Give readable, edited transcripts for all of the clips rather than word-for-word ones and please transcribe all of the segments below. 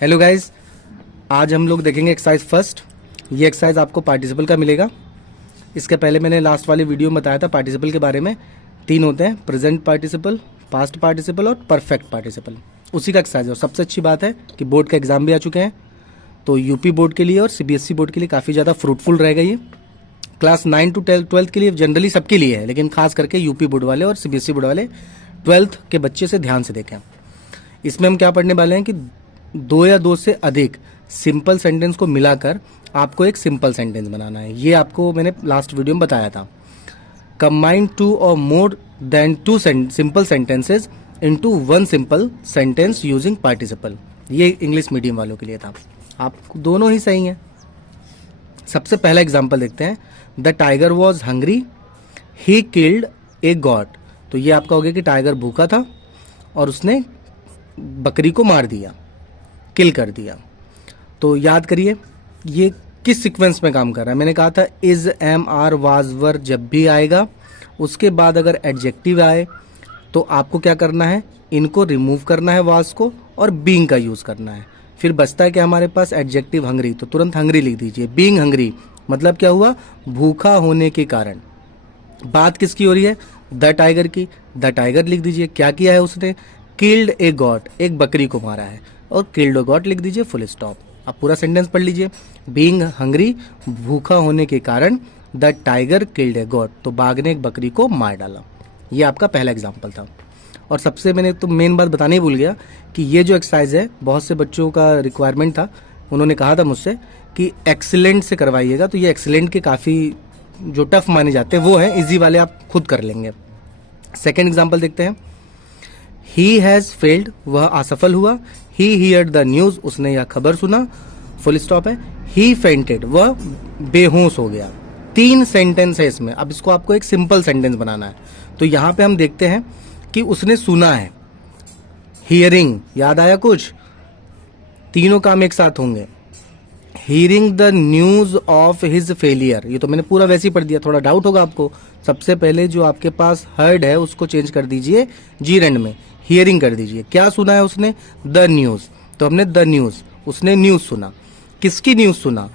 Hello guys, आज हम लोग देखेंगे एक्सरसाइज फर्स्ट। ये एक्सरसाइज आपको पार्टिसिपल का मिलेगा। इसके पहले मैंने लास्ट वाली वीडियो में बताया था पार्टिसिपल के बारे में। 3 होते हैं, प्रेजेंट पार्टिसिपल, पास्ट पार्टिसिपल और परफेक्ट पार्टिसिपल। उसी का एक्सरसाइज है। और सबसे अच्छी बात है कि बोर्ड का एग्जाम भी आ चुके हैं, तो यूपी बोर्ड के लिए और सीबीएसई बोर्ड के लिए काफ़ी ज़्यादा फ्रूटफुल रहेगा ये। क्लास 9 to 12th के लिए जनरली सबके लिए है, लेकिन खास करके यूपी बोर्ड वाले और सीबीएसई बोर्ड वाले 12th के बच्चे से ध्यान से देखें। इसमें हम क्या पढ़ने वाले हैं कि 2 या 2 से अधिक सिंपल सेंटेंस को मिलाकर आपको एक सिंपल सेंटेंस बनाना है। ये आपको मैंने लास्ट वीडियो में बताया था। कंबाइन 2 और more than 2 simple sentences into 1 simple sentence using participle. ये इंग्लिश मीडियम वालों के लिए था। आप दोनों ही सही हैं। सबसे पहला एग्जाम्पल देखते हैं। The tiger was hungry, he killed A got. तो ये आपका हो गया कि टाइगर भूखा था और उसने बकरी को मार दिया, किल कर दिया। तो याद करिए ये किस सीक्वेंस में काम कर रहा है। मैंने कहा था इज, एम, आर, वाज, वर जब भी आएगा, उसके बाद अगर एडजेक्टिव आए तो आपको क्या करना है, इनको रिमूव करना है, वाज को, और बीइंग का यूज करना है। फिर बचता है कि हमारे पास एडजेक्टिव हंग्री, तो तुरंत हंग्री लिख दीजिए। बीइंग हंग्री मतलब क्या हुआ, भूखा होने के कारण। बात किसकी हो रही है, द टाइगर की। द टाइगर लिख दीजिए। क्या किया है उसने, किल्ड ए गॉट, एक बकरी को मारा है, और किल्ड ए गॉट लिख दीजिए, फुल स्टॉप। अब पूरा सेंटेंस पढ़ लीजिए। बीइंग हंग्री, भूखा होने के कारण, the tiger killed A got, तो बाघ ने एक बकरी को मार डाला। ये आपका पहला एग्जाम्पल था। और सबसे मैंने तो मेन बात बताने ही भूल गया कि ये जो एक्सरसाइज है बहुत से बच्चों का रिक्वायरमेंट था। उन्होंने कहा था मुझसे कि एक्सीलेंट से करवाइएगा, तो ये एक्सीलेंट के काफ़ी जो टफ माने जाते हैं वो हैं, इजी वाले आप खुद कर लेंगे। सेकेंड एग्जाम्पल देखते हैं। ही हैज़ फेल्ड, वह असफल हुआ। ही हियर्ड द न्यूज़, उसने यह खबर सुना, फुल स्टॉप है। ही फेंटेड, वह बेहोश हो गया। 3 सेंटेंस है इसमें। अब इसको आपको एक सिंपल सेंटेंस बनाना है। तो यहाँ पे हम देखते हैं कि उसने सुना है, हियरिंग, याद आया कुछ, तीनों काम एक साथ होंगे। Hearing the news of his failure, ये तो मैंने पूरा वैसे ही पढ़ दिया, थोड़ा डाउट होगा आपको। सबसे पहले जो आपके पास हर्ड है उसको चेंज कर दीजिए, जीरेंड में हियरिंग कर दीजिए। क्या सुना है उसने, द न्यूज, तो हमने द न्यूज, उसने न्यूज सुना। किसकी न्यूज सुना,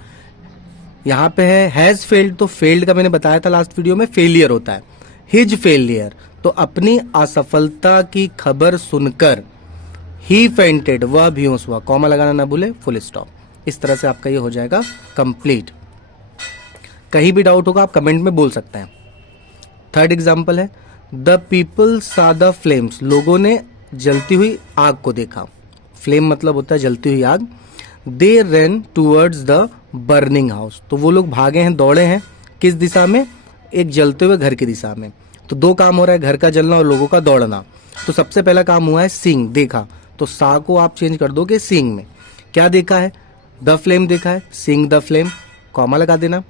यहाँ पे है हैज फेल्ड, तो फेल्ड का मैंने बताया था लास्ट वीडियो में, फेलियर होता है। हिज फेलियर, तो अपनी असफलता की खबर सुनकर, ही फेंटेड, वह बेहोश हुआ, कॉमा लगाना ना भूले, फुल स्टॉप। इस तरह से आपका ये हो जाएगा कंप्लीट। कहीं भी डाउट होगा आप कमेंट में बोल सकते हैं। थर्ड एग्जाम्पल है। द पीपल सा द फ्लेम्स, लोगों ने जलती हुई आग को देखा। फ्लेम मतलब होता है जलती हुई आग। They run towards the burning house, तो वो लोग भागे हैं, दौड़े हैं, किस दिशा में, एक जलते हुए घर की दिशा में। तो 2 काम हो रहा है, घर का जलना और लोगों का दौड़ना। तो सबसे पहला काम हुआ है सींग, देखा, तो सा को आप चेंज कर दोगे सींग में। क्या देखा है, द फ्लेम देखा है, सींग द फ्लेम, कॉमा लगा देना।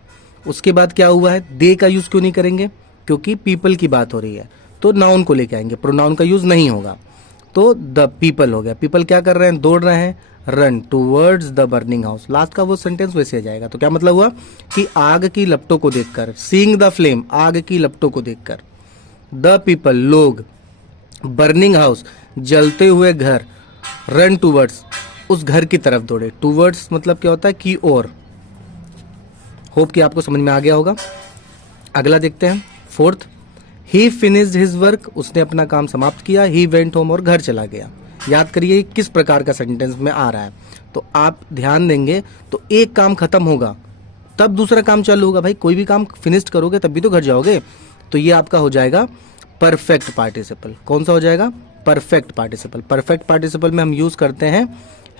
उसके बाद क्या हुआ है, दे का यूज क्यों नहीं करेंगे, क्योंकि पीपल की बात हो रही है, तो नाउन को लेके आएंगे, प्रोनाउन का यूज नहीं होगा। तो द पीपल हो गया। पीपल क्या कर रहे हैं, दौड़ रहे हैं, run towards the burning house. Last का वो सेंटेंस वैसे आ जाएगा। तो क्या मतलब हुआ कि आग की लपटों को देखकर, सीइंग द फ्लेम, आग की लपटों को देखकर, द पीपल, लोग, बर्निंग हाउस, जलते हुए घर, रन टूवर्ड्स, उस घर की तरफ दौड़े। टूवर्ड्स मतलब क्या होता है, की ओर। होप कि आपको समझ में आ गया होगा। अगला देखते हैं, फोर्थ। ही फिनिश्ड हिज वर्क, उसने अपना काम समाप्त किया। ही वेंट होम, और घर चला गया। याद करिए किस प्रकार का सेंटेंस में आ रहा है, तो आप ध्यान देंगे तो एक काम खत्म होगा तब दूसरा काम चालू होगा। भाई कोई भी काम फिनिश्ड करोगे तब भी तो घर जाओगे। तो ये आपका हो जाएगा परफेक्ट पार्टिसिपल। कौन सा हो जाएगा, परफेक्ट पार्टिसिपल। परफेक्ट पार्टिसिपल में हम यूज करते हैं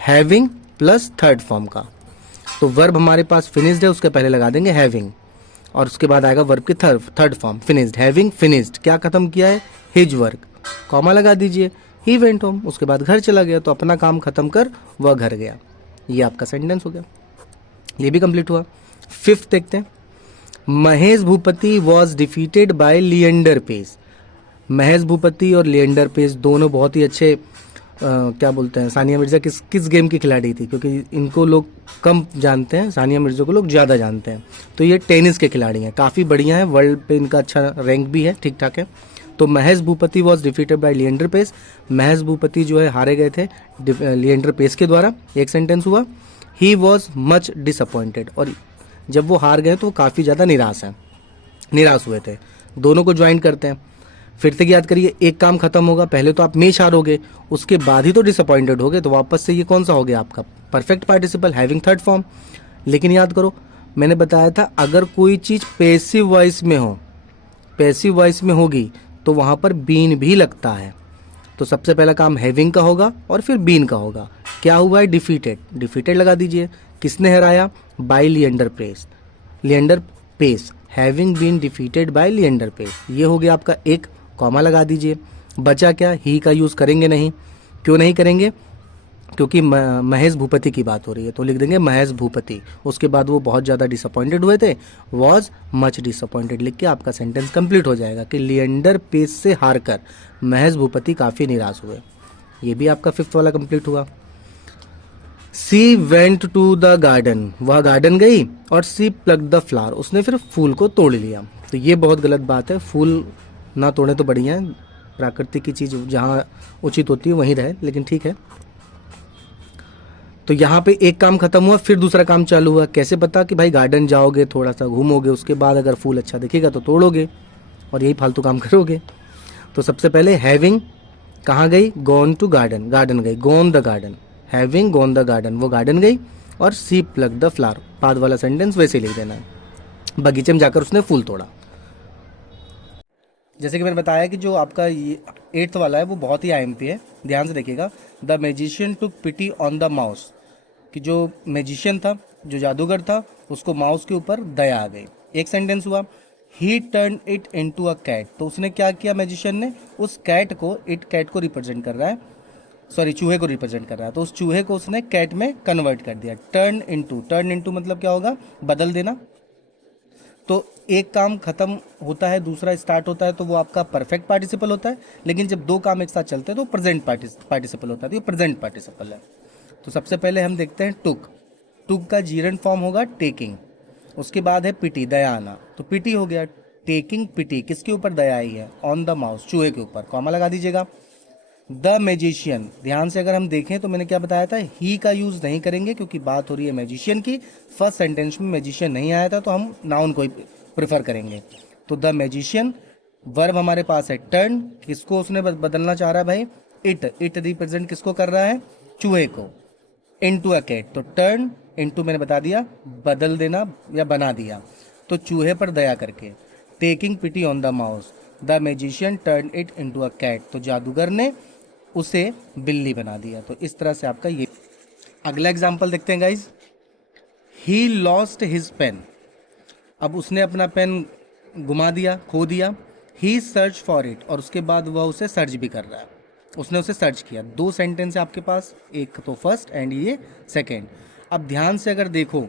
हैविंग प्लस थर्ड फॉर्म का। तो वर्ब हमारे पास फिनिश्ड है, उसके पहले लगा देंगे हैविंग, और उसके बाद आएगा वर्ब की third form finished. Having finished, क्या खत्म किया है, हिज वर्क, कॉमा लगा दीजिए। ही वेंट होम, उसके बाद घर चला गया, तो अपना काम खत्म कर वह घर गया। ये आपका सेंटेंस हो गया, ये भी कंप्लीट हुआ। फिफ्थ देखते हैं। Mahesh Bhupathi was defeated by Leander Paes. Mahesh Bhupathi और लिएंडर पेस दोनों बहुत ही अच्छे क्या बोलते हैं, सानिया मिर्जा किस गेम की खिलाड़ी थी, क्योंकि इनको लोग कम जानते हैं, सानिया मिर्जा को लोग ज़्यादा जानते हैं। तो ये टेनिस के खिलाड़ी हैं, काफ़ी बढ़िया है, वर्ल्ड पे इनका अच्छा रैंक भी है, ठीक ठाक है। तो Mahesh Bhupathi was defeated by Leander Paes, Mahesh Bhupathi जो है हारे गए थे लिएंडर पेस के द्वारा। एक सेंटेंस हुआ। ही वॉज मच डिसअपॉइंटेड, और जब वो हार गए तो वो काफ़ी ज़्यादा निराश हुए थे। दोनों को ज्वाइन करते हैं। फिर से याद करिए, एक काम खत्म होगा, पहले तो आप मेश हारोगे, उसके बाद ही तो डिसअपॉइंटेड होगे, तो वापस से ये कौन सा हो गया आपका perfect participle having third form. लेकिन याद करो, मैंने बताया था अगर कोई चीज़ पैसिव वॉइस में हो, पैसिव वॉइस में होगी तो वहाँ पर बीन भी लगता है। तो सबसे पहला काम हैविंग का होगा और फिर बीन का होगा। क्या हुआ है? डिफीटेड, डिफीटेड लगा दीजिए। किसने हराया? By Leander Paes, having been defeated by Leander Paes. ये हो गया आपका एक, कॉमा लगा दीजिए। बचा क्या? ही का यूज़ करेंगे नहीं। क्यों नहीं करेंगे? क्योंकि महेश भूपति की बात हो रही है, तो लिख देंगे महेश भूपति। उसके बाद वो बहुत ज़्यादा डिसअपॉइंटेड हुए थे, वॉज मच डिसअपॉइंटेड लिख के आपका सेंटेंस कंप्लीट हो जाएगा कि लिएंडर पेस से हारकर महेश भूपति काफ़ी निराश हुए। ये भी आपका फिफ्थ वाला कंप्लीट हुआ। She went to the garden, वह गार्डन गई और सी प्लग द फ्लावर, उसने फिर फूल को तोड़ लिया। तो ये बहुत गलत बात है, फूल ना तोड़े तो बढ़िया है, प्राकृतिक की चीज़ जहाँ उचित होती है वहीं रहे, लेकिन ठीक है। तो यहाँ पे एक काम खत्म हुआ, फिर दूसरा काम चालू हुआ। कैसे पता? कि भाई गार्डन जाओगे, थोड़ा सा घूमोगे, उसके बाद अगर फूल अच्छा दिखेगा तो तोड़ोगे और यही फालतू काम करोगे। तो सबसे पहले हैविंग कहाँ गई? गॉन टू गार्डन, गार्डन गई, gone the garden, having gone the garden, वो गार्डन गई। और सी प्लग द फ्लावर, बाद वाला सेंटेंस वैसे लिख देना है, बगीचे में जाकर उसने फूल तोड़ा। जैसे कि मैंने बताया कि जो आपका ये 8th वाला है वो बहुत ही आईएमपी है, ध्यान से देखिएगा। The magician took pity on the mouse, कि जो मैजिशियन था, जो जादूगर था, उसको माउस के ऊपर दया आ गई। एक सेंटेंस हुआ। He turn it into a cat, तो उसने क्या किया? मैजिशियन ने उस कैट को, इट कैट को रिप्रेजेंट कर रहा है, सॉरी चूहे को रिप्रेजेंट कर रहा है, तो उस चूहे को उसने कैट में कन्वर्ट कर दिया। टर्न इनटू मतलब क्या होगा? बदल देना। तो एक काम खत्म होता है, दूसरा स्टार्ट होता है, तो वो आपका परफेक्ट पार्टिसिपल होता है। लेकिन जब दो काम एक साथ चलते हैं तो प्रेजेंट पार्टिसिपल होता है, तो ये प्रेजेंट पार्टिसिपल है। तो सबसे पहले हम देखते हैं टुक। टुक का जीरन फॉर्म होगा टेकिंग। उसके बाद है पिटी, दया आना, तो पिटी हो गया। टेकिंग पिटी, किसके ऊपर दया आई है? ऑन द माउस, चूहे के ऊपर, कॉमा लगा दीजिएगा। द मैजिशियन, ध्यान से अगर हम देखें तो मैंने क्या बताया था, ही का यूज नहीं करेंगे क्योंकि बात हो रही है मैजिशियन की। फर्स्ट सेंटेंस में मैजिशियन नहीं आया था तो हम नाउन को ही प्रेफर करेंगे। तो द मैजिशियन, वर्ब हमारे पास है टर्न, किसको उसने बदलना चाह रहा है भाई? इट रिप्रेजेंट किसको कर रहा है? चूहे को। इनटू अ कैट, तो टर्न इनटू मैंने बता दिया, बदल देना या बना दिया, तो चूहे पर दया करके। Taking pity on the mouse, the magician turn it into a cat, तो जादूगर ने उसे बिल्ली बना दिया। तो इस तरह से आपका ये। अगला एग्जाम्पल देखते हैं guys. He lost his pen, अब उसने अपना पेन गुमा दिया, खो दिया। ही सर्च फॉर इट, और उसके बाद वह उसे सर्च भी कर रहा है, उसने उसे सर्च किया। दो सेंटेंस है आपके पास, एक तो फर्स्ट एंड ये सेकेंड। अब ध्यान से अगर देखो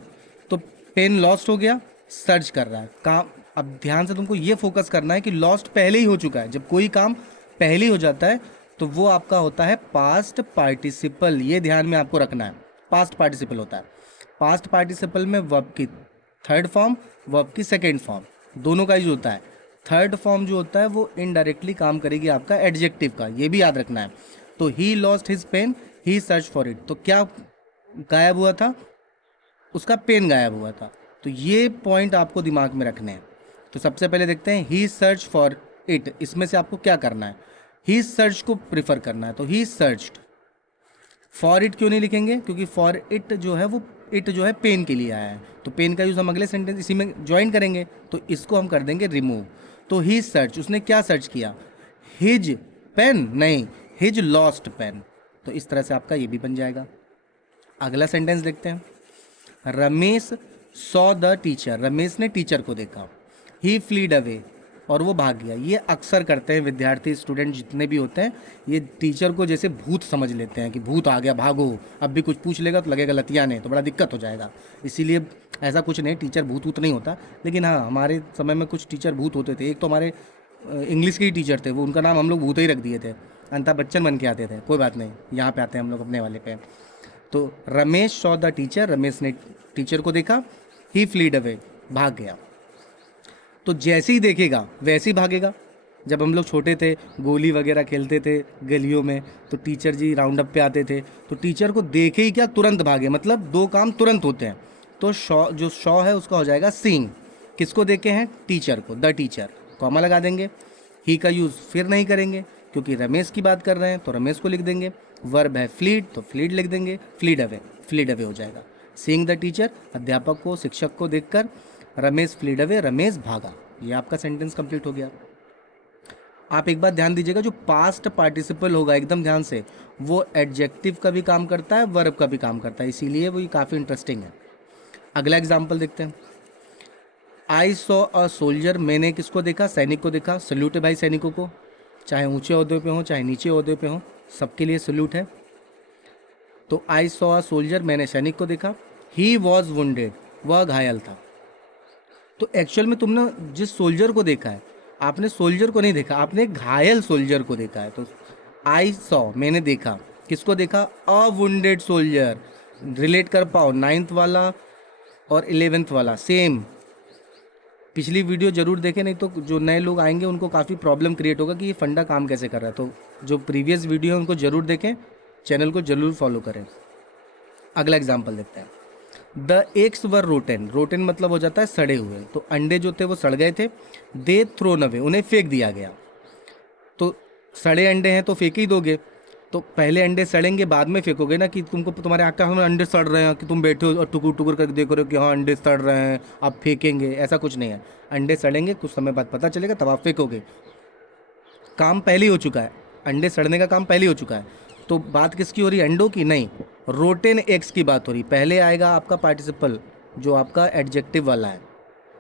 तो पेन लॉस्ट हो गया, सर्च कर रहा है काम। अब ध्यान से तुमको ये फोकस करना है कि लॉस्ट पहले ही हो चुका है। जब कोई काम पहले ही हो जाता है तो वो आपका होता है पास्ट पार्टिसिपल, ये ध्यान में आपको रखना है। पास्ट पार्टिसिपल होता है। पास्ट पार्टिसिपल में वर्ब की थर्ड फॉर्म, वर्ब की सेकेंड फॉर्म, दोनों का यूज होता है। थर्ड फॉर्म जो होता है वो इनडायरेक्टली काम करेगी आपका एडजेक्टिव का, ये भी याद रखना है। तो he lost his pen, he search for it, तो क्या गायब हुआ था? उसका पेन गायब हुआ था। तो ये पॉइंट आपको दिमाग में रखने हैं। तो सबसे पहले देखते हैं ही सर्च फॉर इट, इसमें से आपको क्या करना है? ही सर्च को प्रिफर करना है, तो ही सर्च्ड। फॉर इट क्यों नहीं लिखेंगे? क्योंकि फॉर इट जो है वो, इट जो है पेन के लिए आया है, तो पेन का यूज़ हम अगले सेंटेंस इसी में ज्वाइन करेंगे, तो इसको हम कर देंगे रिमूव। तो ही सर्च, उसने क्या सर्च किया? हिज पेन नहीं, हिज लॉस्ट पेन। तो इस तरह से आपका ये भी बन जाएगा। अगला सेंटेंस देखते हैं। Ramesh saw the teacher, Ramesh ने टीचर को देखा। ही फ्लीड अवे, और वो भाग गया। ये अक्सर करते हैं विद्यार्थी, स्टूडेंट जितने भी होते हैं, ये टीचर को जैसे भूत समझ लेते हैं कि भूत आ गया भागो। अब भी कुछ पूछ लेगा तो लगेगा लतियाने, तो बड़ा दिक्कत हो जाएगा। इसीलिए ऐसा कुछ नहीं, टीचर भूत वूत नहीं होता। लेकिन हाँ, हमारे समय में कुछ टीचर भूत होते थे। एक तो हमारे इंग्लिश के ही टीचर थे, वो उनका नाम हम लोग भूत ही रख दिए थे, अमिताभ बच्चन बन के आते थे। कोई बात नहीं, यहाँ पे आते हैं हम लोग अपने वाले पे। तो Ramesh saw the teacher, Ramesh ने टीचर को देखा। ही फ्लीड अवे, भाग गया। तो जैसे ही देखेगा वैसे ही भागेगा, जब हम लोग छोटे थे, गोली वगैरह खेलते थे गलियों में, तो टीचर जी राउंड अप पे आते थे, तो टीचर को देखे ही क्या तुरंत भागे, मतलब दो काम तुरंत होते हैं। तो शॉ, जो शॉ है उसका हो जाएगा सीइंग। किसको देखे हैं? टीचर को, द टीचर, कॉमा लगा देंगे। ही का यूज़ फिर नहीं करेंगे क्योंकि रमेश की बात कर रहे हैं, तो रमेश को लिख देंगे। वर्ब है फ्लीड, तो फ्लीड लिख देंगे। फ्लीड अवे हो जाएगा। सीइंग द टीचर, अध्यापक को, शिक्षक को देखकर रमेश फ्लीड अवे, रमेश भागा। ये आपका सेंटेंस कंप्लीट हो गया। आप एक बात ध्यान दीजिएगा, जो पास्ट पार्टिसिपल होगा, एकदम ध्यान से, वो एडजेक्टिव का भी काम करता है, वर्ब का भी काम करता है, इसीलिए वो काफ़ी इंटरेस्टिंग है। अगला एग्जाम्पल देखते हैं। आई सॉ अ सोल्जर, मैंने किसको देखा? सैनिक को देखा। सल्यूट है भाई सैनिकों को, चाहे ऊंचे ओहदे पे हो चाहे नीचे ओहदे पे हो, सबके लिए सल्यूट है। तो आई सॉ अ सोल्जर, मैंने सैनिक को देखा। ही वॉज वुंडेड, वह घायल था। तो एक्चुअल में तुमने जिस सोल्जर को देखा है, आपने सोल्जर को नहीं देखा, आपने घायल सोल्जर को देखा है। तो आई सॉ, मैंने देखा, किसको देखा? अ वुंडेड सोल्जर। रिलेट कर पाओ 9th वाला और 11th वाला सेम। पिछली वीडियो जरूर देखें, नहीं तो जो नए लोग आएंगे उनको काफ़ी प्रॉब्लम क्रिएट होगा कि ये फंडा काम कैसे कर रहा है। तो जो प्रीवियस वीडियो है उनको जरूर देखें, चैनल को जरूर फॉलो करें। अगला एग्जाम्पल देखते हैं। The eggs were rotten, rotten मतलब हो जाता है सड़े हुए। तो अंडे जो थे वो सड़ गए थे। दे थ्रोन अवे, उन्हें फेंक दिया गया। तो सड़े अंडे हैं तो फेंक ही दोगे, तो पहले अंडे सड़ेंगे बाद में फेंकोगे ना, कि तुमको तुम्हारे आँख में अंडे सड़ रहे हैं कि तुम बैठे हो और टुकुर टुकुर करके देख रहे हो कि हाँ अंडे सड़ रहे हैं, आप फेंकेंगे, ऐसा कुछ नहीं है। अंडे सड़ेंगे, कुछ समय बाद पता चलेगा, तब आप फेंकोगे। काम पहले ही हो चुका है, अंडे सड़ने का काम पहले ही हो चुका है। तो बात किसकी हो रही है? अंडों की नहीं, रोटेन एग्स की बात हो रही। पहले आएगा आपका पार्टिसिपल जो आपका एडजेक्टिव वाला है,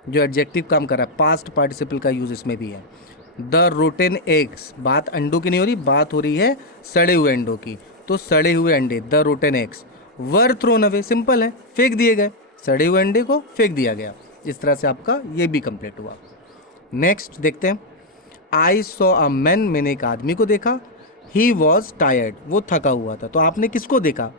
जो एडजेक्टिव काम कर रहा है, पास्ट पार्टिसिपल का यूज़ इसमें भी है। द रोटेन एग्स, बात अंडों की नहीं हो रही, बात हो रही है सड़े हुए अंडों की। तो सड़े हुए अंडे, the rotten eggs were thrown away, simple है, फेंक दिए गए। सड़े हुए अंडे को फेंक दिया गया। इस तरह से आपका ये भी कंप्लीट हुआ। नेक्स्ट देखते हैं। आई सॉ अ मैन, मैंने एक आदमी को देखा। ही वॉज टायर्ड, वो थका हुआ था। तो आपने किसको देखा?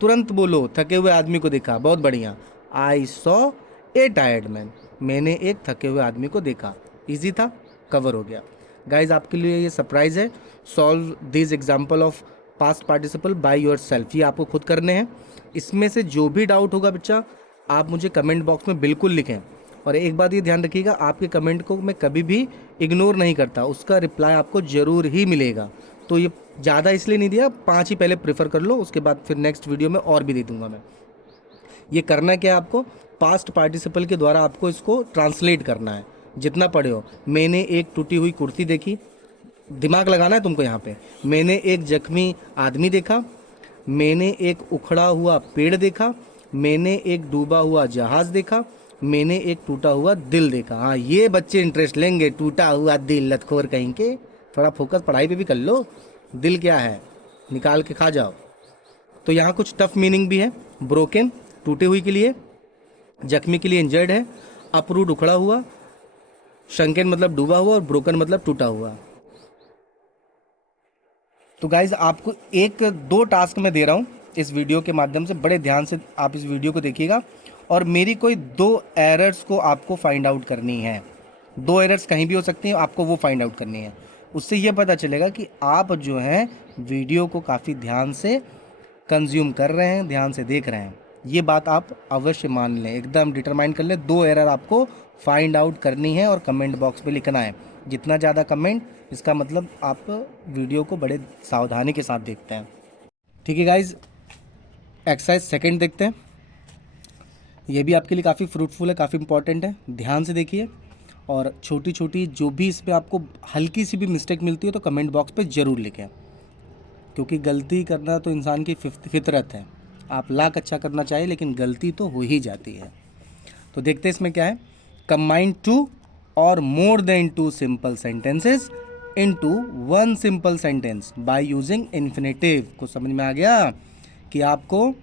तुरंत बोलो, थके हुए आदमी को देखा। बहुत बढ़िया। I saw a tired man, मैंने एक थके हुए आदमी को देखा। इजी था, कवर हो गया। गाइज आपके लिए ये सरप्राइज है। Solve this example of past participle by your self, ये आपको खुद करने हैं। इसमें से जो भी डाउट होगा बच्चा, आप मुझे कमेंट बॉक्स में बिल्कुल लिखें। और एक बात ये ध्यान रखिएगा, आपके कमेंट को मैं कभी भी इग्नोर नहीं करता, उसका रिप्लाई आपको ज़रूर ही मिलेगा। तो ये ज़्यादा इसलिए नहीं दिया, 5 ही पहले प्रेफर कर लो, उसके बाद फिर नेक्स्ट वीडियो में और भी दे दूंगा मैं। ये करना क्या है आपको? पास्ट पार्टिसिपल के द्वारा आपको इसको ट्रांसलेट करना है। जितना पढ़े हो, मैंने एक टूटी हुई कुर्सी देखी, दिमाग लगाना है तुमको यहाँ पे। मैंने एक जख्मी आदमी देखा, मैंने एक उखड़ा हुआ पेड़ देखा, मैंने एक डूबा हुआ जहाज देखा, मैंने एक टूटा हुआ दिल देखा। हाँ, ये बच्चे इंटरेस्ट लेंगे, टूटा हुआ दिल, लतखोर कहीं के। थोड़ा फोकस पढ़ाई पे भी कर लो। दिल क्या है, निकाल के खा जाओ। तो यहाँ कुछ टफ मीनिंग भी है। ब्रोकन टूटे हुई के लिए, जख्मी के लिए इंजर्ड है, अपरूड उखड़ा हुआ, शंकन मतलब डूबा हुआ, और ब्रोकन मतलब टूटा हुआ। तो गाइज आपको 1-2 टास्क मैं दे रहा हूँ इस वीडियो के माध्यम से, बड़े ध्यान से आप इस वीडियो को देखिएगा। और मेरी कोई 2 एरर्स को आपको फाइंड आउट करनी है। 2 एरर्स कहीं भी हो सकती हैं, आपको वो फाइंड आउट करनी है। उससे ये पता चलेगा कि आप जो हैं वीडियो को काफ़ी ध्यान से कंज्यूम कर रहे हैं, ध्यान से देख रहे हैं। ये बात आप अवश्य मान लें, एकदम डिटरमाइन कर लें। 2 एरर आपको फाइंड आउट करनी है और कमेंट बॉक्स में लिखना है। जितना ज़्यादा कमेंट, इसका मतलब आप वीडियो को बड़े सावधानी के साथ देखते हैं। ठीक है गाइज, एक्सरसाइज सेकंड देखते हैं। ये भी आपके लिए काफ़ी फ्रूटफुल है, काफ़ी इंपॉर्टेंट है। ध्यान से देखिए, और छोटी छोटी जो भी इसमें आपको हल्की सी भी मिस्टेक मिलती है तो कमेंट बॉक्स पे ज़रूर लिखें, क्योंकि गलती करना तो इंसान की फितरत है। आप लाख अच्छा करना चाहिए, लेकिन गलती तो हो ही जाती है। तो देखते हैं इसमें क्या है। कंबाइन 2 और more than 2 simple sentences into 1 simple sentence by using infinitive. को समझ में आ गया कि आपको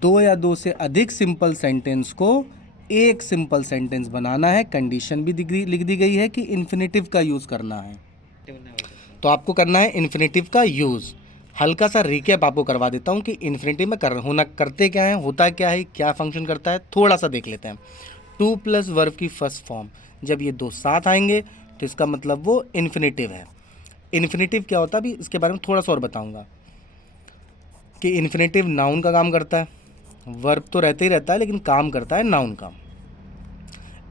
2 या 2 से अधिक सिंपल सेंटेंस को एक सिंपल सेंटेंस बनाना है। कंडीशन भी लिख दी गई है कि इन्फिनेटिव का यूज़ करना है। तो आपको करना है इन्फिनेटिव का यूज़। हल्का सा रिकैप आपको करवा देता हूँ कि इन्फिनेटिव में करते क्या है, होता क्या है, क्या फंक्शन करता है, थोड़ा सा देख लेते हैं। 2 प्लस वर्ब की फर्स्ट फॉर्म, जब ये 2 साथ आएंगे तो इसका मतलब वो इन्फिनेटिव है। इन्फिनेटिव क्या होता है अभी इसके बारे में थोड़ा सा और बताऊंगा कि इन्फिनेटिव नाउन का काम करता है, वर्ब तो रहता ही रहता है लेकिन काम करता है नाउन का।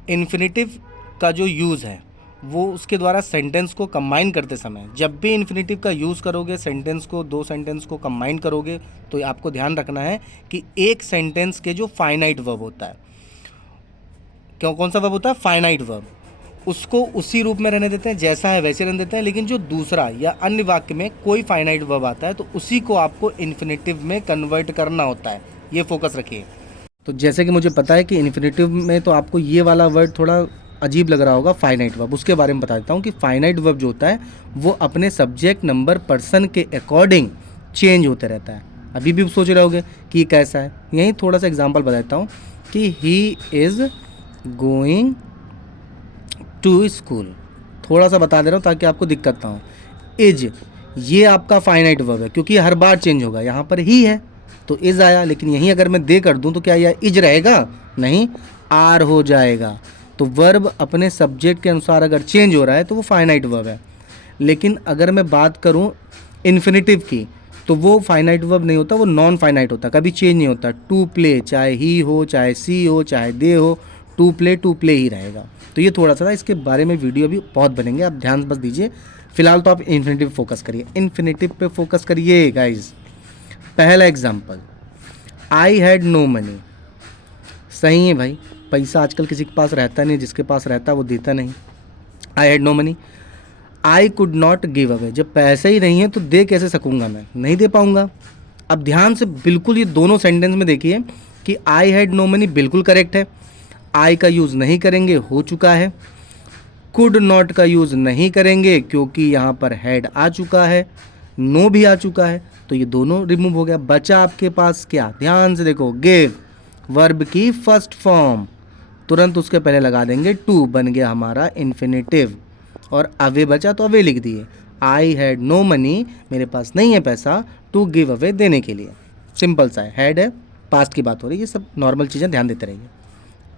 इन्फिनेटिव का जो यूज़ है वो उसके द्वारा सेंटेंस को कंबाइन करते समय, जब भी इन्फिनेटिव का यूज़ करोगे सेंटेंस को, दो सेंटेंस को कंबाइन करोगे तो आपको ध्यान रखना है कि एक सेंटेंस के जो फाइनाइट वर्ब होता है, क्यों कौन सा वर्ब होता है, फाइनाइट वर्ब, उसको उसी रूप में रहने देते हैं जैसा है वैसे रहने देते हैं, लेकिन जो दूसरा या अन्य वाक्य में कोई फाइनाइट वर्ब आता है तो उसी को आपको इन्फिनेटिव में कन्वर्ट करना होता है। ये फोकस रखिए। तो जैसे कि मुझे पता है कि इन्फिनेटिव में तो आपको ये वाला वर्ड थोड़ा अजीब लग रहा होगा, फाइनाइट वर्ब, उसके बारे में बता देता हूँ कि फाइनाइट वर्ब जो होता है वो अपने सब्जेक्ट नंबर पर्सन के अकॉर्डिंग चेंज होते रहता है। अभी भी सोच रहे होगे कि ये कैसा है, यहीं थोड़ा सा एग्जांपल बताता हूँ कि he is going to school, थोड़ा सा बता दे रहा हूँ ताकि आपको दिक्कत ना हो। इज, ये आपका फाइनाइट वर्ब है क्योंकि हर बार चेंज होगा, यहाँ पर ही है तो इज आया, लेकिन यहीं अगर मैं दे कर दूँ तो क्या यह इज रहेगा, नहीं, आर हो जाएगा। तो वर्ब अपने सब्जेक्ट के अनुसार अगर चेंज हो रहा है तो वो फाइनाइट वर्ब है। लेकिन अगर मैं बात करूँ इन्फिनेटिव की तो वो फाइनाइट वर्ब नहीं होता, वो नॉन फाइनाइट होता, कभी चेंज नहीं होता। टू प्ले, चाहे ही हो, चाहे सी हो, चाहे दे हो, टू प्ले ही रहेगा। तो ये थोड़ा सा, इसके बारे में वीडियो भी बहुत बनेंगे, आप ध्यान बस दीजिए। फिलहाल तो आप इन्फिनेटिव फोकस करिए, इन्फिनेटिव पे फोकस करिए गाइज। पहला example, I had no money. सही है भाई, पैसा आजकल किसी के पास रहता नहीं, जिसके पास रहता वो देता नहीं। I had no money. I could not give away, जब पैसे ही नहीं है तो दे कैसे सकूंगा, मैं नहीं दे पाऊंगा। अब ध्यान से बिल्कुल ये दोनों सेंटेंस में देखिए कि आई हैड नो मनी बिल्कुल करेक्ट है, आई का यूज़ नहीं करेंगे, हो चुका है। कुड नॉट का यूज़ नहीं करेंगे क्योंकि यहाँ पर हैड आ चुका है, नो भी आ चुका है, तो ये दोनों रिमूव हो गया। बचा आपके पास क्या, ध्यान से देखो, गिव, वर्ब की फर्स्ट फॉर्म, तुरंत उसके पहले लगा देंगे टू, बन गया हमारा इन्फिनेटिव। और अवे बचा तो अवे लिख दिए। आई हैड नो मनी, मेरे पास नहीं है पैसा, टू गिव अवे, देने के लिए। सिंपल सा है, हैड है, पास्ट की बात हो रही है, ये सब नॉर्मल चीज़ें ध्यान देते रहिए।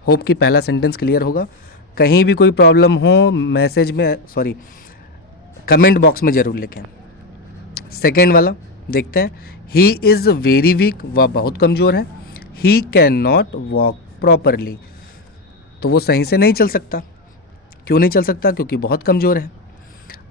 होप कि पहला सेंटेंस क्लियर होगा। कहीं भी कोई प्रॉब्लम हो मैसेज में, सॉरी, कमेंट बॉक्स में ज़रूर लिखें। सेकेंड वाला देखते हैं, ही इज़ वेरी वीक, वह बहुत कमज़ोर है। He can not walk properly, तो वो सही से नहीं चल सकता। क्यों नहीं चल सकता, क्योंकि बहुत कमज़ोर है।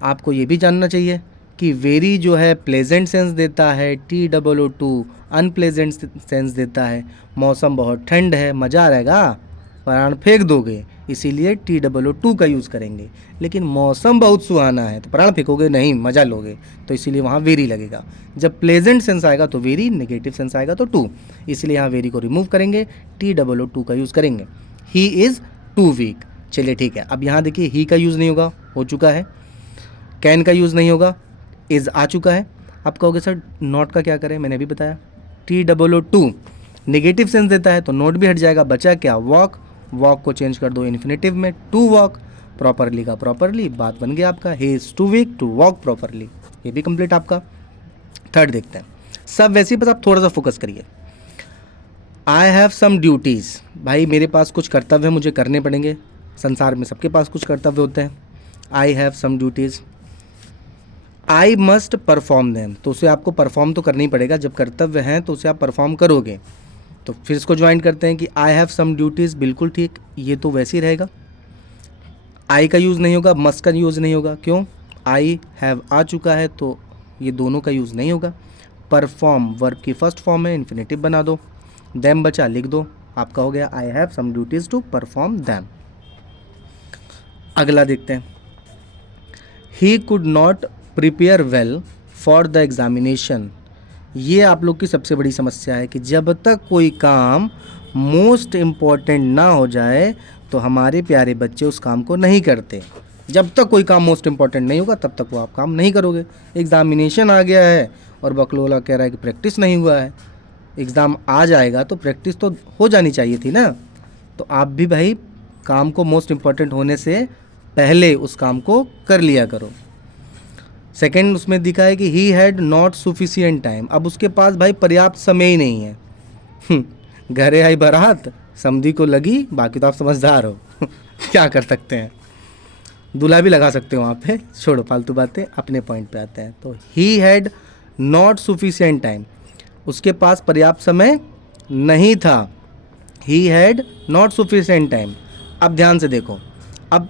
आपको ये भी जानना चाहिए कि वेरी जो है प्लेजेंट सेंस देता है, TOO अनप्लेजेंट सेंस देता है। मौसम बहुत ठंड है, मज़ा आ रहेगा, प्राण फेंक दोगे, इसीलिए TOO का यूज़ करेंगे। लेकिन मौसम बहुत सुहाना है तो प्राण फेंकोगे नहीं, मज़ा लोगे, तो इसीलिए वहाँ वेरी लगेगा। जब प्लेजेंट सेंस आएगा तो वेरी, नेगेटिव सेंस आएगा तो टू, इसलिए यहाँ वेरी को रिमूव करेंगे, TOO का यूज़ करेंगे। ही इज़ टू वीक, चलिए ठीक है। अब यहाँ देखिए, ही का यूज़ नहीं होगा, हो चुका है। कैन का यूज़ नहीं होगा, इज़ आ चुका है। आप कहोगे सर नॉट का क्या करें, मैंने भी बताया, TOO नेगेटिव सेंस देता है तो नोट भी हट जाएगा, बचा क्या, वॉक, वॉक को चेंज कर दो इन्फिनेटिव में, टू वॉक, प्रॉपरली का प्रॉपरली, बात बन गया आपका, he is too weak to walk properly, ये भी कंप्लीट आपका। थर्ड देखते हैं, सब वैसे ही, बस आप थोड़ा सा फोकस करिए। आई हैव सम ड्यूटीज़, भाई मेरे पास कुछ कर्तव्य मुझे करने पड़ेंगे, संसार में सबके पास कुछ कर्तव्य होते हैं। I have some duties. I must perform them, तो उसे आपको परफॉर्म तो करना ही पड़ेगा, जब कर्तव्य हैं तो उसे आप परफॉर्म करोगे। तो फिर इसको ज्वाइन करते हैं कि आई हैव सम ड्यूटीज़, बिल्कुल ठीक, ये तो वैसे ही रहेगा। आई का यूज़ नहीं होगा, मस्ट का यूज़ नहीं होगा, क्यों, आई हैव आ चुका है तो ये दोनों का यूज़ नहीं होगा। परफॉर्म वर्ब की फर्स्ट फॉर्म है, इन्फिनेटिव बना दो, देम बचा, लिख दो, आपका हो गया I have some duties to perform them. अगला देखते हैं, he could not prepare well for the examination. ये आप लोग की सबसे बड़ी समस्या है कि जब तक कोई काम मोस्ट इम्पॉर्टेंट ना हो जाए तो हमारे प्यारे बच्चे उस काम को नहीं करते। जब तक कोई काम मोस्ट इम्पॉर्टेंट नहीं होगा तब तक वो आप काम नहीं करोगे। एग्ज़ामिनेशन आ गया है और बकलोला कह रहा है कि प्रैक्टिस नहीं हुआ है। एग्ज़ाम आ जाएगा तो प्रैक्टिस तो हो जानी चाहिए थी ना। तो आप भी भाई काम को मोस्ट इम्पॉर्टेंट होने से पहले उस काम को कर लिया करो। सेकंड उसमें दिखा है कि he had not sufficient time, अब उसके पास भाई पर्याप्त समय ही नहीं है। घरे आई बारात, समधी को लगी, बाकी तो आप समझदार हो। क्या कर सकते हैं। दूल्हा भी लगा सकते हो वहाँ पे, छोड़ो फालतू बातें, अपने पॉइंट पे आते हैं। तो he had not sufficient time, उसके पास पर्याप्त समय नहीं था। He had not sufficient time. अब ध्यान से देखो, अब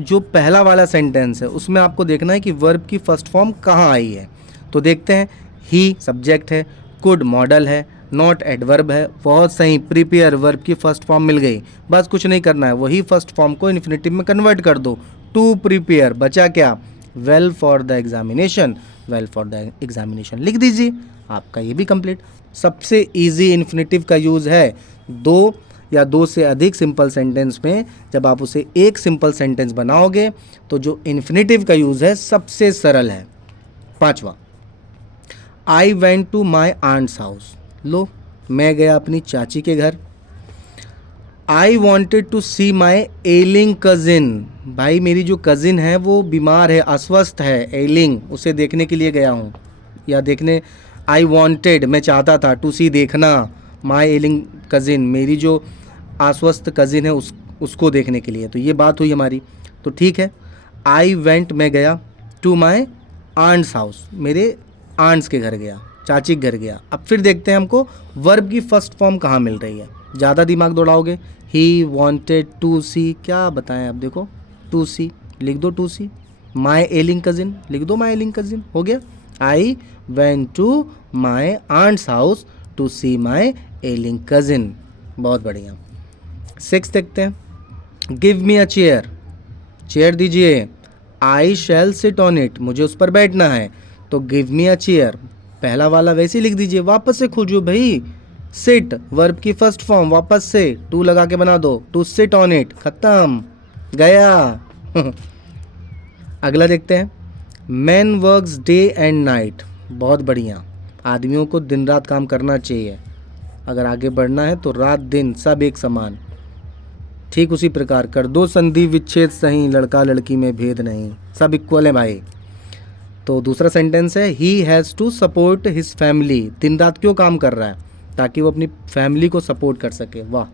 जो पहला वाला सेंटेंस है उसमें आपको देखना है कि वर्ब की फर्स्ट फॉर्म कहाँ आई है। तो देखते हैं, ही सब्जेक्ट है, कुड मॉडल है, नॉट एडवर्ब है। बहुत सही, प्रिपेयर वर्ब की फर्स्ट फॉर्म मिल गई। बस कुछ नहीं करना है, वही फर्स्ट फॉर्म को इन्फिनेटिव में कन्वर्ट कर दो, टू प्रिपेयर। बचा क्या, well for the examination, well for the examination लिख दीजिए, आपका ये भी कंप्लीट। सबसे इजी इन्फिनेटिव का यूज़ है दो या दो से अधिक सिंपल सेंटेंस में। जब आप उसे एक सिंपल सेंटेंस बनाओगे तो जो इन्फिनेटिव का यूज़ है सबसे सरल है। पांचवा, I went to my aunt's house. लो, मैं गया अपनी चाची के घर। I wanted to see my ailing cousin. भाई मेरी जो कजिन है वो बीमार है, अस्वस्थ है, एलिंग, उसे देखने के लिए गया हूँ। या देखने, आई वॉन्टेड मैं चाहता था, टू सी देखना, माई एलिंग कजिन मेरी जो आश्वस्त कजिन है उसको देखने के लिए। तो ये बात हुई हमारी। तो ठीक है, आई वेंट मैं गया, टू माई आंट्स हाउस मेरे आंट्स के घर गया, चाची के घर गया। अब फिर देखते हैं हमको वर्ब की फर्स्ट फॉर्म कहाँ मिल रही है। ज़्यादा दिमाग दौड़ाओगे, ही वॉन्टेड टू सी, क्या बताएं अब देखो, टू सी लिख दो, to see. My ailing cousin लिख दो, माई एलिंग कजिन, हो गया। I went to my aunt's house to see my ailing cousin. बहुत बढ़िया। 6 देखते हैं, give me a chair, chair दीजिए। I shall sit on it, मुझे उस पर बैठना है। तो गिव मी अ चेयर, पहला वाला वैसे ही लिख दीजिए, वापस से खोजो भाई। सिट वर्ब की फर्स्ट फॉर्म, वापस से टू लगा के बना दो, टू सिट ऑन इट, खत्म, गया। अगला देखते हैं, man works day and night. बहुत बढ़िया, आदमियों को दिन रात काम करना चाहिए। अगर आगे बढ़ना है तो रात दिन सब एक समान। ठीक उसी प्रकार कर दो संधि विच्छेद सही, लड़का लड़की में भेद नहीं, सब इक्वल है भाई। तो दूसरा सेंटेंस है, he has to support his family. दिन रात क्यों काम कर रहा है, ताकि वो अपनी फैमिली को सपोर्ट कर सके। वाह।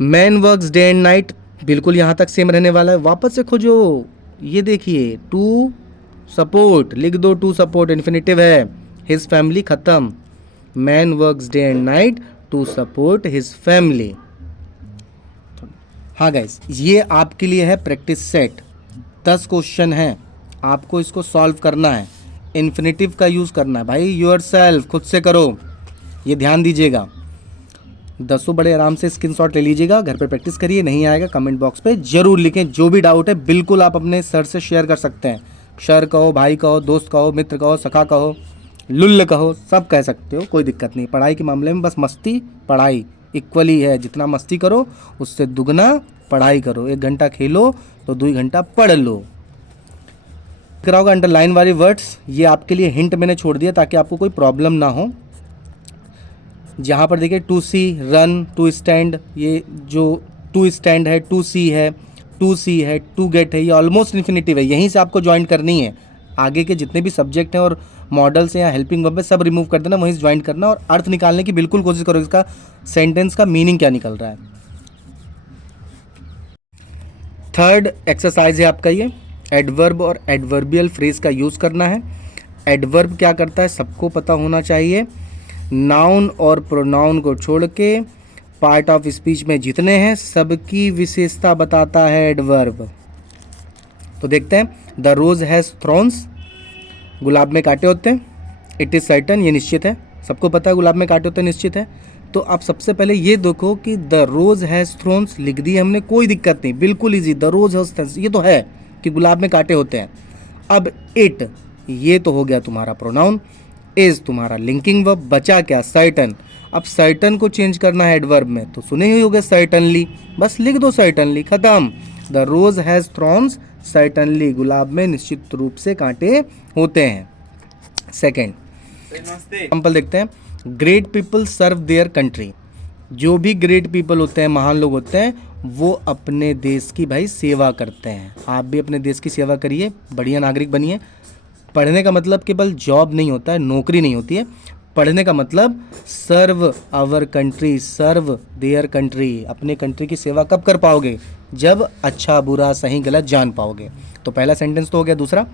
Man works day and night, बिल्कुल यहाँ तक सेम रहने वाला है। वापस से खोजो, ये देखिए, टू सपोर्ट लिख दो, टू सपोर्ट इन्फिनेटिव है, हिज फैमिली खत्म। Man works day and night to support his family. हाँ गाइस, ये आपके लिए है प्रैक्टिस सेट। 10 क्वेश्चन हैं, आपको इसको सॉल्व करना है, इन्फिनेटिव का यूज़ करना है भाई, योरसेल्फ, खुद से करो, ये ध्यान दीजिएगा। 10 बड़े आराम से स्क्रीनशॉट ले लीजिएगा, घर पे प्रैक्टिस करिए। नहीं आएगा कमेंट बॉक्स पे जरूर लिखें, जो भी डाउट है बिल्कुल आप अपने सर से शेयर कर सकते हैं। सर कहो, भाई कहो, दोस्त कहो, मित्र कहो, सखा कहो, लुल्ल कहो, सब कह सकते हो, कोई दिक्कत नहीं। पढ़ाई के मामले में बस मस्ती पढ़ाई इक्वली है, जितना मस्ती करो उससे दुगना पढ़ाई करो। 1 घंटा खेलो तो 2 घंटा पढ़ लो। कराओगे अंडरलाइन वाले वर्ड्स, ये आपके लिए हिंट मैंने छोड़ दिया ताकि आपको कोई प्रॉब्लम ना हो। जहाँ पर देखिए to see run, to stand, ये जो टू स्टैंड है, टू सी है, टू सी है, टू गेट है, ये ऑलमोस्ट इन्फिनेटिव है। यहीं से आपको ज्वाइन करनी है। आगे के जितने भी सब्जेक्ट हैं और मॉडल्स हैं या हेल्पिंग वर्ब है, सब रिमूव कर देना, वहीं से ज्वाइन करना और अर्थ निकालने की बिल्कुल कोशिश करो, इसका सेंटेंस का मीनिंग क्या निकल रहा है। 3rd एक्सरसाइज है आपका ये, एडवर्ब और एडवर्बियल फ्रेज का यूज़ करना है। एडवर्ब क्या करता है सबको पता होना चाहिए, नाउन और प्रोनाउन को छोड़ के पार्ट ऑफ स्पीच में जितने हैं सबकी विशेषता बताता है एडवर्ब। तो देखते हैं, द रोज हैज़ थॉर्न्स, गुलाब में कांटे होते हैं। इट इज़ सर्टन, ये निश्चित है, सबको पता है गुलाब में कांटे होते हैं, निश्चित है। तो आप सबसे पहले ये देखो कि द रोज हैज़ थॉर्न्स लिख दी हमने, कोई दिक्कत नहीं, बिल्कुल easy. The rose has thorns, ये तो है कि गुलाब में कांटे होते हैं। अब इट, ये तो हो गया तुम्हारा प्रोनाउन, इज तुम्हारा लिंकिंग वर्ब, बचा क्या, सर्टन। अब सर्टन को चेंज करना है एडवर्ब में, तो सुने ही होगे सर्टनली, बस लिख दो सर्टनली, खत्म। The rose has thorns certainly, गुलाब में निश्चित रूप से कांटे होते हैं। सेकेंड एग्जाम्पल देखते हैं, great people serve their country. जो भी ग्रेट पीपल होते हैं, महान लोग होते हैं, वो अपने देश की भाई सेवा करते हैं। आप भी अपने देश की सेवा करिए, बढ़िया नागरिक बनिए। पढ़ने का मतलब केवल जॉब नहीं होता है, नौकरी नहीं होती है। पढ़ने का मतलब serve our country, serve their country, अपने कंट्री की सेवा कब कर पाओगे? जब अच्छा बुरा सही गलत जान पाओगे। तो पहला सेंटेंस तो हो गया। दूसरा,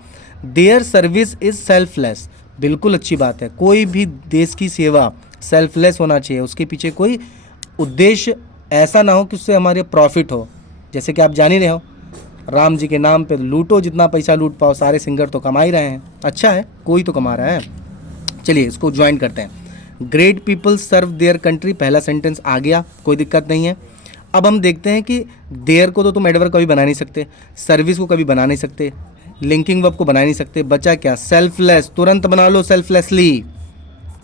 देयर सर्विस इज सेल्फलेस, बिल्कुल अच्छी बात है। कोई भी देश की सेवा सेल्फलेस होना चाहिए, उसके पीछे कोई उद्देश्य ऐसा ना हो कि उससे हमारे प्रॉफिट हो। जैसे कि आप जान ही रहे हो, राम जी के नाम पे लूटो जितना पैसा लूट पाओ, सारे सिंगर तो कमा ही रहे हैं, अच्छा है, कोई तो कमा रहा है। चलिए इसको ज्वाइन करते हैं। Great people serve their country, पहला सेंटेंस आ गया, कोई दिक्कत नहीं है। अब हम देखते हैं कि देयर को तो तुम एडवर्ब कभी बना नहीं सकते, सर्विस को कभी बना नहीं सकते, लिंकिंग वर्ब को बना नहीं सकते, बचा क्या? सेल्फलेस, तुरंत बना लो सेल्फलेसली,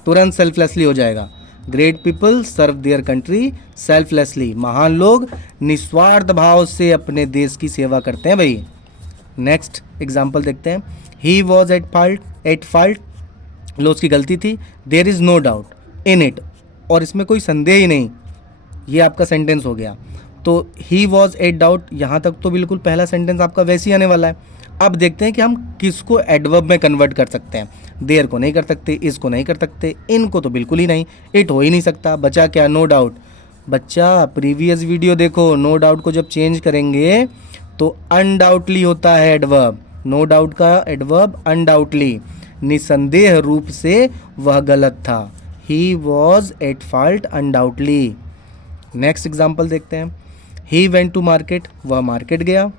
तुरंत सेल्फलेसली हो जाएगा। Great people serve their country selflessly, महान लोग निस्वार्थ भाव से अपने देश की सेवा करते हैं भाई। नेक्स्ट एग्जाम्पल देखते हैं। ही वॉज एट फॉल्ट, लो उसकी गलती थी। There is no doubt in it, और इसमें कोई संदेह ही नहीं, ये आपका सेंटेंस हो गया। तो ही वॉज एट डाउट, यहाँ तक तो बिल्कुल पहला सेंटेंस आपका वैसे ही आने वाला है। अब देखते हैं कि हम किसको एडवर्ब में कन्वर्ट कर सकते हैं। देयर को नहीं कर सकते, इस को नहीं कर सकते, इनको तो बिल्कुल ही नहीं, इट हो ही नहीं सकता। बचा क्या? No doubt. बच्चा प्रीवियस वीडियो देखो, नो डाउट को जब चेंज करेंगे तो अनडाउटली होता है एडवर्ब। नो डाउट का एडवर्ब अनडाउटली, निसंदेह रूप से वह गलत था। He was at fault undoubtedly. Next example देखते हैं। ही वेंट टू मार्केट, वह मार्केट गया।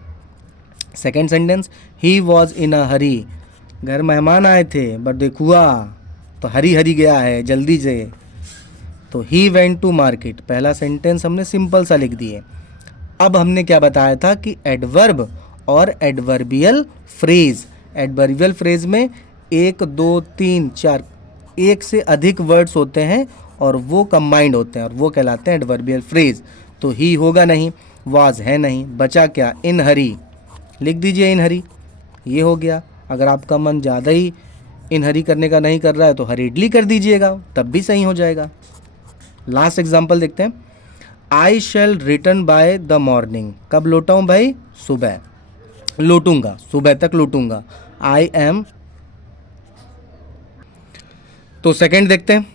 Second sentence, he was in a hurry, घर मेहमान आए थे बट देखुआ तो हरी हरी गया है जल्दी से। तो ही वेंट टू मार्केट, पहला सेंटेंस हमने सिंपल सा लिख दिए। अब हमने क्या बताया था कि एडवर्ब और एडवर्बियल फ्रेज, एडवर्बियल फ्रेज में 1 2 3 4 एक से अधिक वर्ड्स होते हैं और वो कंबाइंड होते हैं और वो कहलाते हैं एडवर्बियल फ्रेज। तो ही होगा नहीं, वाज है नहीं, बचा क्या? इन हरी, लिख दीजिए इन हरी, ये हो गया। अगर आपका मन ज़्यादा ही इन हरी करने का नहीं कर रहा है तो हरीडली कर दीजिएगा, तब भी सही हो जाएगा। लास्ट एग्जाम्पल देखते हैं। आई shall return by the morning, कब लौटाऊं भाई? सुबह लौटूंगा, सुबह तक लौटूंगा। आई एम, तो सेकंड देखते हैं।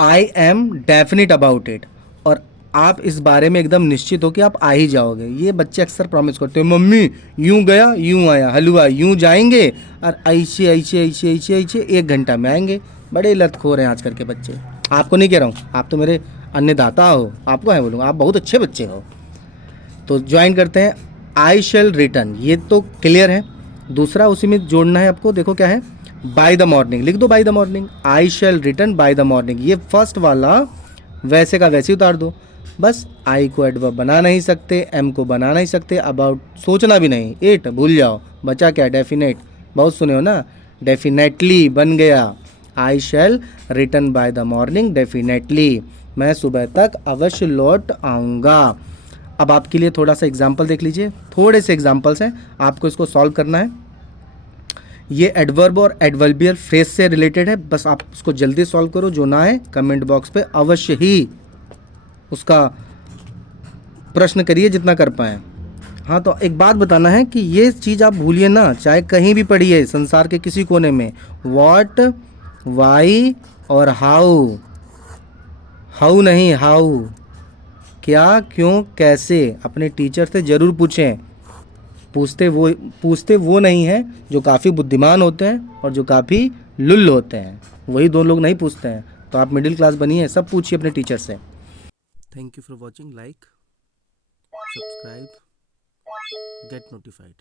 I am definite about it, और आप इस बारे में एकदम निश्चित हो कि आप आ ही जाओगे। ये बच्चे अक्सर प्रॉमिस करते हैं, मम्मी यूं गया यूं आया, हलवा यूं जाएंगे और ऐसे ऐसे ऐसे ऐसे ऐसे 1 घंटा में आएंगे। बड़े लतखोर हैं आजकल के बच्चे। आपको नहीं कह रहा हूँ, आप तो मेरे अन्नदाता हो, आपको है बोलूँगा, आप बहुत अच्छे बच्चे हो। तो ज्वाइन करते हैं। आई शैल रिटर्न, ये तो क्लियर है। दूसरा उसी में जोड़ना है आपको, देखो क्या है, बाय द मॉर्निंग, लिख दो by the morning. I shall return by the morning, ये फर्स्ट वाला वैसे का वैसे ही उतार दो। बस आई को एडवर्ब बना नहीं सकते, एम को बना नहीं सकते, अबाउट सोचना भी नहीं, इट भूल जाओ। बचा क्या? डेफिनेट, बहुत सुने हो ना, डेफिनेटली बन गया। I shall return by the morning definitely, मैं सुबह तक अवश्य लौट आऊँगा। अब आपके लिए थोड़ा सा एग्जाम्पल देख लीजिए, थोड़े से एग्जाम्पल्स हैं, आपको इसको सॉल्व करना है। ये एडवर्ब और एडवर्बियल फ्रेज से रिलेटेड है, बस आप उसको जल्दी सॉल्व करो। जो ना है कमेंट बॉक्स पे अवश्य ही उसका प्रश्न करिए जितना कर पाएँ। हाँ, तो एक बात बताना है कि ये चीज़ आप भूलिए ना, चाहे कहीं भी पढ़िए संसार के किसी कोने में, व्हाट, वाई और हाउ, हाउ नहीं हाउ, क्या, क्यों, कैसे, अपने टीचर से ज़रूर पूछें। पूछते वो नहीं हैं जो काफ़ी बुद्धिमान होते हैं और जो काफ़ी लुल्ल होते हैं, वही 2 लोग नहीं पूछते हैं। तो आप मिडिल क्लास बनिए, सब पूछिए अपने टीचर से। Thank you for watching, like, subscribe, get notified.